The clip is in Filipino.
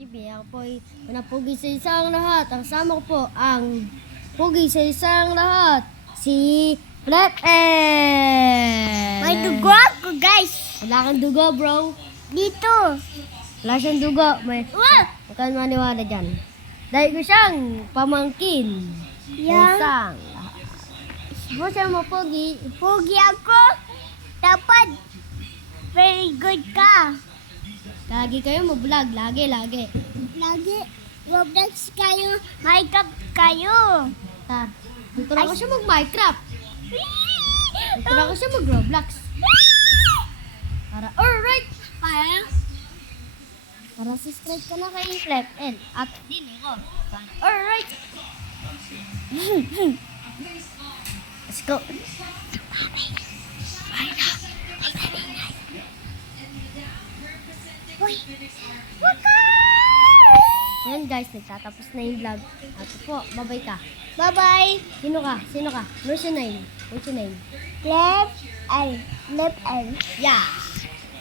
Ako po ay napugi sa isang lahat. Ang sama ko po ang pugi sa isang lahat. Si Flep May dugo ako, guys. Wala kang dugo, bro. Dito. Wala siyang dugo. Huwag kang maniwala dyan. Dahil ko siyang pamangkin. Sa Yang isang lahat. Mo siya mapugi. pogi ako. Dapat very good ka. Lagi kayo mo-vlog. Lagi. Lagi. Roblox kayo. Minecraft kayo. Ta. Tuturuan ko siya mag-Minecraft. Tuturuan ko siya mag-Roblox. Alright. Para subscribe ka na kay Flep at din ko. Alright. Let's go. Uy. Wag ka. Ayan guys, nagtatapos na yung vlog. At po, babay ka. Bye-bye. Sino ka? What's your name? Left and left and. Yeah.